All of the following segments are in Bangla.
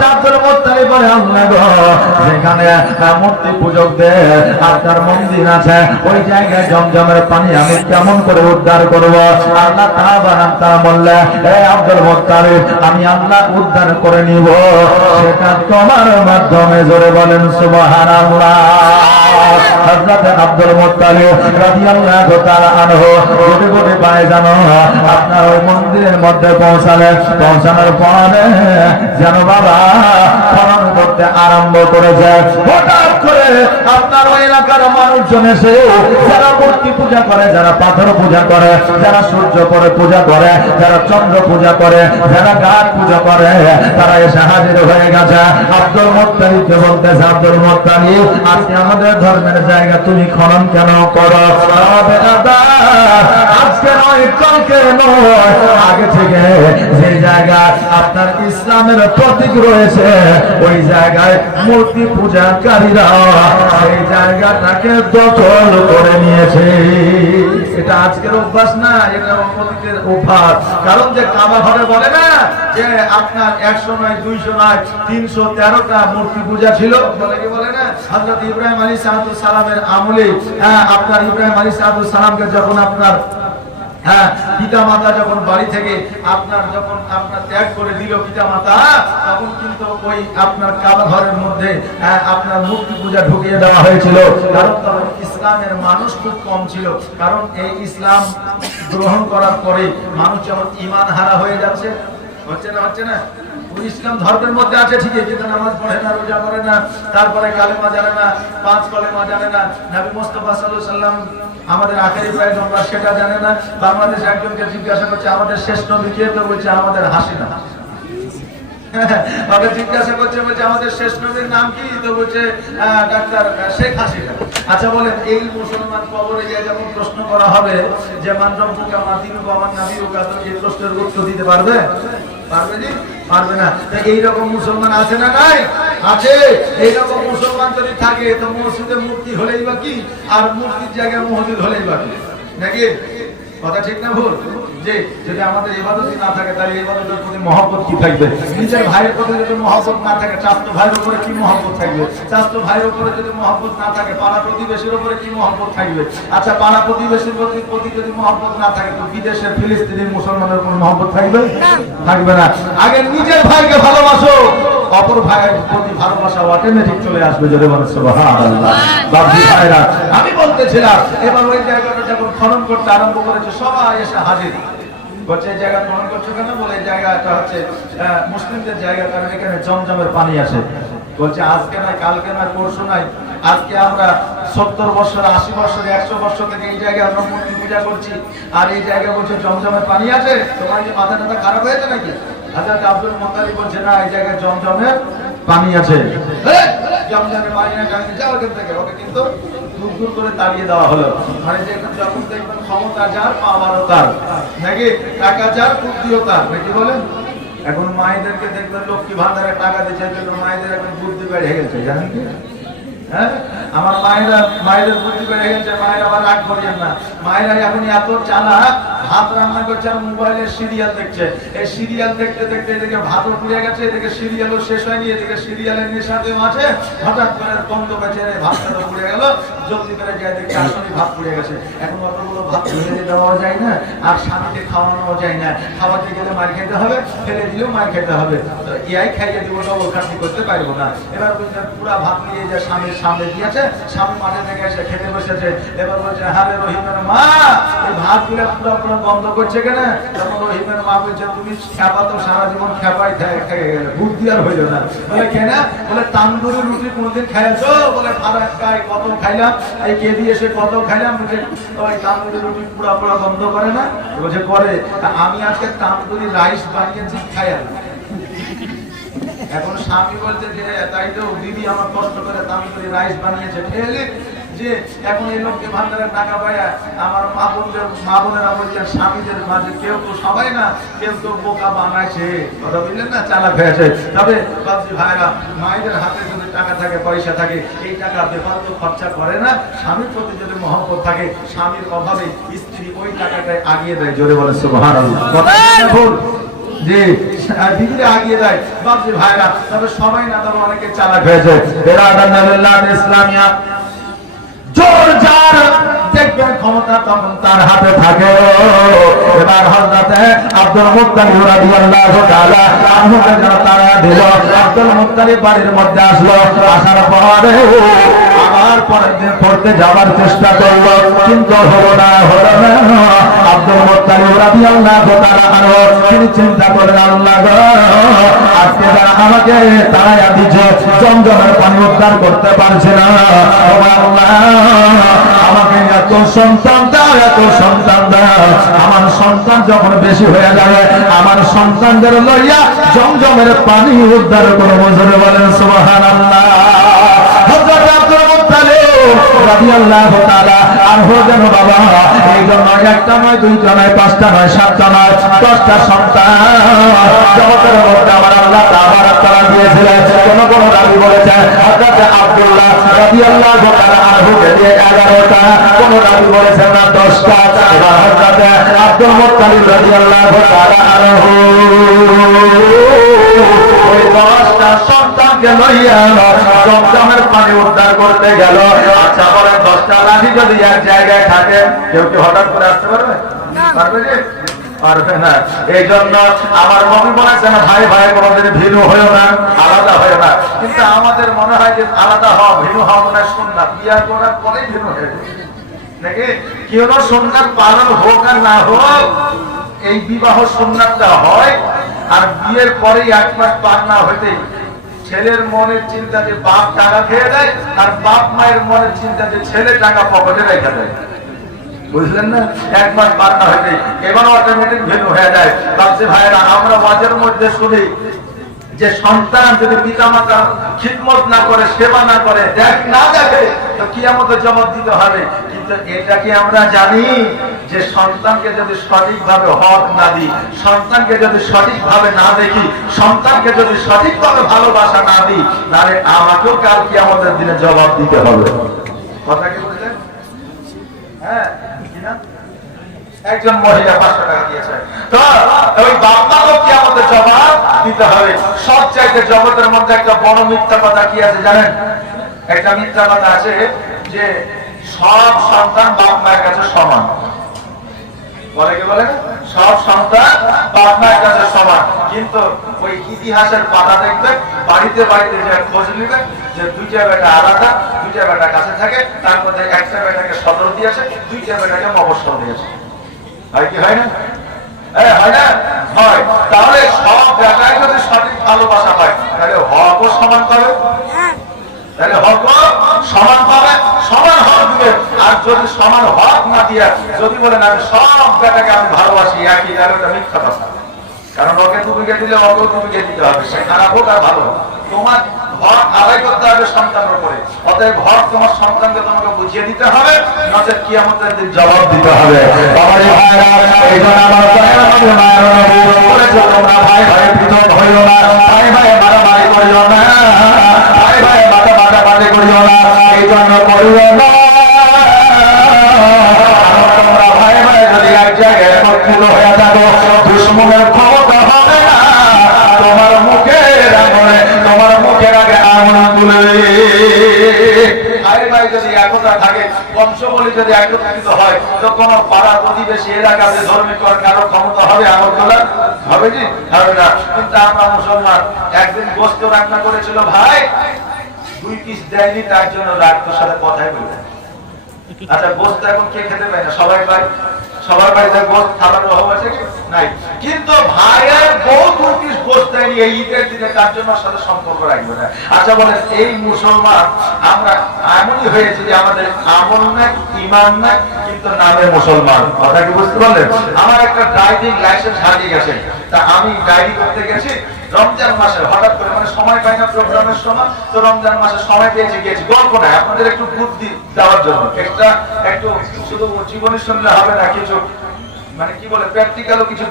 যার জন্য যেখানে মূর্তি মন্দির আছে, ওই জায়গায় জমজমের পানি আমি কেমন করে উদ্ধার করব? আল্লাহ তা বললে আব্দুল মোত্তালিব, আমি আল্লাহ উদ্ধার করে নিব। সেটা তোমার মাধ্যমে জোরে বলেন আব্দুল আপনার ওই মন্দিরের মধ্যে পৌঁছালে, পৌঁছানোর পরে যেন বাবা খনন করতে আরম্ভ করেছে। হঠাৎ করে আপনার ওই এলাকার মানুষজন এসে যারা মূর্তি পূজা করে, যারা পাথর পূজা করে, যারা সূর্য পরে পূজা করে, যারা চন্দ্র পূজা করে, যারা গাছ পূজা করে, তারা এসে হাজির হয়ে গেছে। আব্দুল মোত্তালিবকে বলতেছে, আব্দুল মোত্তালিব, আজকে আমাদের ধর্মের জায়গা তুমি খনন কেন করো? আজকে নয়, কালকে নয়। আগে থেকে যে জায়গা আপনার ইসলামের প্রতীক রয়েছে ওই জায়গায় মূর্তি পূজাকারীরা সেই জায়গাটাকে দখল করে নিয়েছে। এটা আজকের অভ্যাস না এটা অতীতের অভ্যাস। কারণ যে কাবা ঘরে বলে না যে আপনার একশো নয় দুইশো নয় তিনশো তেরোটা মূর্তি পূজা ছিল ইব্রাহিম আলী সাহাদুল সালামের আমলে হ্যাঁ, আপনার ইব্রাহিম আলী সাহাদুল সালামকে যখন আপনার হ্যাঁ পিতা মাতা যখন বাড়ি থেকে আপনার যখন আপনার ত্যাগ করে দিল পিতা মাতা তখন কিন্তু ওই আপনার কাবা ঘরের মধ্যে হ্যাঁ, আপনার মূর্তি পূজা ঢুকিয়ে দেওয়া হয়েছিল। কারণ তখন ইসলামের মানুষ খুব কম ছিল। কারণ এই ইসলাম গ্রহণ করার পরে মানুষ যখন ইমান হারা হয়ে যাচ্ছে হচ্ছে না হচ্ছে না? ইসলাম ধর্মের মধ্যে আছে, ঠিকই, কিন্তু নামাজ পড়ে না, রোজা করে না, তারপরে কালেমা জানে না, পাঁচ কলেমা জানে না। নবী মোস্তফা আলাইহি সাল্লাম আমাদের আখেরি প্রায় আমরা সেটা জানে না। বাংলাদেশ একজনকে জিজ্ঞাসা করছে, আমাদের শেষ নবী কে? তো বলছে, আমাদের হাসিনা। জিজ্ঞাসা করছে, বলছে, আমাদের শেষ নবীর নাম কি? তো বলছে ডাক্তার শেখ হাসিনা। আচ্ছা বলেন, এই মুসলমান কবরে যখন প্রশ্ন করা হবে যে মানরম বাবার নাবি ও এই প্রশ্নের উত্তর দিতে পারবে? পারবে জি পারবে না। এইরকম মুসলমান আছে না নাই? আছে। এইরকম মুসলমান যদি থাকে, তো মসজিদে মূর্তি হলেই বা কি? আর মূর্তির জায়গায় মসজিদ হলেই বা কি? নাকি? কথা ঠিক না ভুল? যে যদি আমাদের ইবাদতই না থাকে তাহলে ইবাদতের প্রতি মহব্বত কি থাকবে? নিজের ভাইয়ের প্রতি যদি মহব্বত না থাকে চাস্ত ভাইয়ের উপরে কি মহব্বত থাকবে? চাস্ত ভাইয়ের উপরে যদি মহব্বত না থাকে পাড়া প্রতিবেশীর উপরে কি মহব্বত থাকবে? আচ্ছা পাড়া প্রতিবেশীর প্রতি প্রতি যদি মহব্বত না থাকে তো বিদেশের ফিলিস্তিনি মুসলমানের উপর মহব্বত থাকবে? থাকবে না। আগে নিজের ভাইকে ভালোবাসো। অপর ভাইয়ের প্রতি ভালোবাসা অটোমেটিক চলে আসবে যদি ভাইরা, আমি বলতেছিলাম, এবার ওই জায়গাটা যখন খনন করতে আরম্ভ করেছে, সবাই এসে হাজির। জমজমের পানি বলছে, আজকে কালকে পরশু আজকে আমরা সত্তর আশি একশো থেকে এই জায়গায় আমরা করছি। আর এই জায়গায় বলছে পানি আছে? তোমার কি মাথা টাথা খারাপ হয়েছে নাকি? হাজার আব্দুল মোতালি বলছে না এই জায়গায় জমজমের পানি আছে। জমজমের পানি না জানি যাও এখান থেকে। ওকে কিন্তু দূর দূর করে তাড়িয়ে দেওয়া হলো। মানে যখন দেখবেন ক্ষমতা যার পাওয়ারও তার। নাকি টাকা যার বুদ্ধিও তার। নাকি বলেন? এখন মায়েদেরকে দেখবেন লক্ষ্মী ভান্ডারে টাকা দিচ্ছে জন্য মায়েদের এখন বুদ্ধি বেড়ে গেছে জানেন কি? হ্যাঁ? আমার মায়েরা মায়েদের বুদ্ধি বেড়ে গেছে মায়েরা আবার রাগ করিয়েন না। মায়েরা এখন এত চালা ভাত রান্না করছে, আর মোবাইলে সিরিয়াল দেখছে। এই সিরিয়াল দেখতে দেখতে এদিকে ভাতও পুড়ে গেছে, এদিকে সিরিয়ালও শেষ হয়নি, এদিকে সিরিয়ালের নেশাতেও আছে। হঠাৎ করে বন্ধ বেঁচে ভাতটা তো পুড়ে গেল, জলদি করে যায় দেখি আসলে ভাত পুড়ে গেছে। এখন অতগুলো ভাত ফেলে দেওয়া যায় না, আর স্বামীকে খাওয়ানো যায় না। খাওয়াতে গেলে মার খেতে হবে, ফেলে দিলেও মার খেতে হবে। ইয়াই খাইয়ে দিব ডবল খাটনি করতে পারব না। এবার বলছে, পুরা ভাত নিয়ে যে স্বামীর সামনে দিয়েছে স্বামী মাঠে থেকে এসে খেতে বসেছে। এবার বলছে হারে রহিমের মা, এই ভাতগুলা পুরো বন্ধ করছে তখন রহিমের মা বলছে তুমি তো সারা জীবন খেয়ে গেলে, বুদ্ধি আর হইল না। বলে, কেন? বলে, তান্দুরি রুটি কোনদিন বলে ফারাক খাই কত খাইলাম, এই কে দিয়ে এসে কত খাইলাম। ওই তান্দুরি রুটি পুরা পুরা বন্ধ করে না? বলছে করে আমি আজকে তান্দুরি রাইস বানিয়েছি খাইয়া এখন স্বামী বলছে যে, তাই তো দিদি আমার কষ্ট করে তান্দুরি রাইস বানিয়েছে ঠেলে যে এখন এই লোককে ভান্ডারের টাকা পাইয়া আমার মা বোনদের মা বোনেরা বলছে স্বামীদের মাঝে কেউ তো সবাই না কেউ তো বোকা বানাইছে। কথা বুঝলেন না? চালাক হয়েছে তবে বাবজি ভাইরা মায়েদের হাতে যদি টাকা থাকে পয়সা থাকে এই টাকা বেফালতু খরচা করে না। স্বামীর প্রতি যদি মহব্বত থাকে স্বামীর অভাবে স্ত্রী ওই টাকাটাই আগিয়ে দেয়। জোরে বলে ভুল? জি দিদিরা আগিয়ে যায় বাপজি ভাইরা। তবে সবাই না তবে অনেকে চালাক হয়েছে বেরাদান ইসলামিয়া জোর যার দেখবেন ক্ষমতা তখন তার হাতে থাকে। এবার হযরতে আব্দুল মুত্তালিব রাদিয়াল্লাহু তাআলা আনহুকে তারা দিল। আব্দুল মুত্তালিব বাড়ির মধ্যে আসলো। আসার পরে পড়তে যাওয়ার চেষ্টা করল, কিন্তু হলো না হলো না। আব্দুল তিনি চিন্তা আজকে যারা আমাকে পানি উদ্ধার করতে পারছে না। আমাকে এত সন্তান দাও, এত সন্তান দাও। আমার সন্তান যখন বেশি হয়ে যাবে, আমার সন্তানদের লইয়া জমজমের পানি উদ্ধার করে মজুরে বলেন রাদিয়াল্লাহু আনহু যেন বাবা এই জন্য একটা নয়, দুইটা নয়, পাঁচটা নয়, সাতটা নয়, দশটা সন্তান। জগতের মধ্যে আমার আল্লাহ তাআলা তারা দিয়েছিলেন। কোন কোন দাবি বলেছে হযরত আব্দুল্লাহ রাদিয়াল্লাহু তাআলা আনহুকে দিয়ে 11টা কোন দাবি বলেছেন না 10টা এবার হযরত আব্দুল মুত্তালিব রাদিয়াল্লাহু তাআলা আনহু। ওই 10টা সন্তানকে লইয়া জমজমের পানি উদ্ধার করতে গেল। আচ্ছা বলেন 10টা লাঠি যদি এক জায়গায় থাকে, কেউ কি হঠাৎ করে আসতে পারবে? না। এই জন্য আমার মনে বলেছেন, ভাই ভাই, কোনোদিন হয়েও না, আলাদা না। কিন্তু আমাদের মনে হয় যে আলাদা হওয়া হওয়া মনে হয় শুননা বিয়ার করার? হয়ে নাকি? কেউ পালন হোক আর না হোক, এই বিবাহ সুন্নাতটা হয়, আর বিয়ের পরেই এক মাস পার না হইতেই ছেলের মনের চিন্তা যে বাপ টাকা খেয়ে দেয়, আর বাপ মায়ের মনের চিন্তা যে ছেলে টাকা পকেটে রেখে দেয়। বুঝলেন না? এক মাস পার না হইতে এবার অটোমেটিক ভেনু হয়ে যায়। ভাবছে আমরা মধ্যে শুনি যে সন্তান যদি পিতা মাতা খিদমত না করে, সেবা না করে দেখ না দেখে, তো কিয়ামতের জবাব দিতে হবে। কিন্তু এটা কি আমরা জানি? যে সন্তানকে যদি সঠিকভাবে হক না দিই, সন্তানকে যদি সঠিকভাবে না দেখি, সন্তানকে যদি সঠিকভাবে ভালোবাসা না দিই, তাহলে আমাকেও কাল কিয়ামতের দিনে জবাব দিতে হবে। কথা কি হ্যাঁ একজন মহিলা টাকা দিয়েছে। আমাদের সব জগতের মধ্যে একটা মিথ্যা কথা কি আছে জানেন? একটা মিথ্যা কথা আছে যে সব সন্তান কাছে সমান। বলে বলে? সব সন্তান কাছে সমান কিন্তু ওই ইতিহাসের পাতা দেখবে বাড়িতে বাড়িতে যে খোঁজ নিবে যে দুইটা বেটা আলাদা দুইটা বেটা কাছে থাকে তার মধ্যে একটা বেটাকে সদর দিয়েছে দুইটা বেটাকে মবসর দিয়েছে। হয় কি হয় না? হ্যাঁ, হয় না? হয়। তাহলে সব বেটায় যদি সঠিক ভালোবাসা তাহলে হকও সমান পাবে। তাহলে হক সমান পাবে। সমান হক দিবে আর যদি সমান হক না দিয়ে যদি বলেন আমি সব বেটাকে আমি ভালোবাসি একই তাহলে মিথ্যা কথা কারণ ওকে তুমি দিলে ওকেও তুমি দিতে হবে সে খারাপ হোক আর ভালো তোমার হক আদায় করতে হবে সন্তানের উপরে অতএব হক তোমার সন্তানকে তোমাকে বুঝিয়ে দিতে হবে নচেত কি আমাদের জবাব দিতে হবে এই জন্য ভাই ভাই পৃথক হইও না করিও না এই জন্য করিও না জায়গায় হয়ে থাকো দুশ্মনের ক্ষমতা হবে না। তোমার মুখের আগুনে তোমার মুখের আগে আগুন তুলে একদিন গোস্ত রান্না করেছিল ভাই, দুই পিস দেয়নি, তার জন্য রাত্রের সাথে কথাই বলে আচ্ছা গোস্ত এখন কে খেতে পায় না? সবাই পায় সবার বাড়িতে অভাব আছে নাই। কিন্তু ভাইয়ের বউ এই ঈদের দিনে তার জন্য সাথে সম্পর্ক রাখবে না। আচ্ছা বলেন, এই মুসলমান, আমরা এমনই হয়েছে যে আমাদের আমল নাই ইমান নাই, কিন্তু নামে মুসলমান। কথা কি বুঝতে পারলেন? আমার একটা ড্রাইভিং লাইসেন্স হারিয়ে গেছে। তা আমি ড্রাইভিং করতে গেছি রমজান মাসে হঠাৎ করে মানে সময় পাই না প্রোগ্রামের সময়, তো রমজান মাসে সময় পেয়েছি গিয়েছি গল্প নাই, আপনাদের একটু বুদ্ধি দেওয়ার জন্য। একটা, একটু শুধু জীবনী শুনলে হবে না, কিছু মানে কি বলে প্র্যাকটিক্যালও কিছু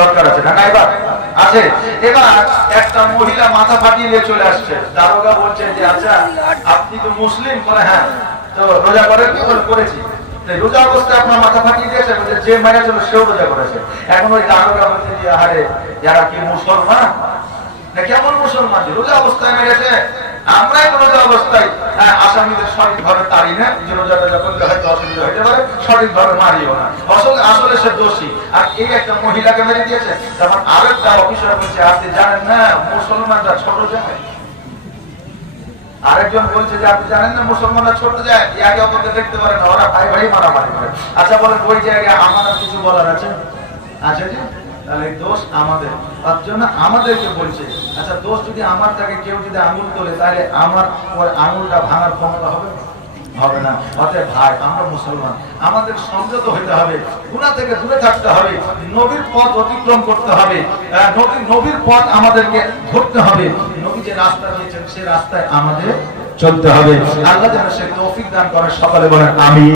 দরকার আছে। না এবার আছে। এবার একটা মহিলা মাথা ফাটিয়ে নিয়ে চলে আসছে। দারোগা বলছে যে আচ্ছা আপনি তো মুসলিম। বলে হ্যাঁ। তো রোজা করেন কি করেছি। রোজা অবস্থায় আপনার মাথা ফাটিয়ে দিয়েছে যে মারা ছিল সেও রোজা করেছে। এখন ওই বলছে যে আরে যারা কি মুসলমান? কেমন মুসলমান রোজা অবস্থায় মেরেছে? আমরাই রোজা অবস্থায় হ্যাঁ, আসামিদের না। যে রোজাটা যখন অসুবিধা হতে পারে মারিও না। আসলে আসলে সে দোষী। আর এই একটা মহিলাকে মেরে দিয়েছে। তখন আরেকটা অফিসার বলছে আপনি জানেন না মুসলমানরা ছোট যায় আরেকজন বলছে যে, আপনি জানেন না, মুসলমানরা ছোট যায় আগে দেখতে পারে না, ওরা ভাই ভাই মারামারি করে। আচ্ছা বলেন, ওই জায়গায় আমার কিছু বলার আছে? আছে যে? তাহলে দোষ আমাদের। তার জন্য আমাদেরকে বলছে আচ্ছা দোষ যদি আমার থাকে, কেউ যদি আঙুল তোলে, তাহলে আমার আঙুলটা ভাঙার ক্ষমতা হবে? হবে না। অতএব ভাই, আমরা মুসলমান। আমাদের সংযত হইতে হবে গুণা থেকে দূরে থাকতে হবে, নবীর পথ অতিক্রম করতে হবে। নবীর পথ আমাদেরকে ধরতে হবে। নবী যে রাস্তা দিয়েছেন, সে রাস্তায় আমাদের চলতে হবে। আল্লাহ যেন সে তৌফিক দান করে সকালে বলেন আমি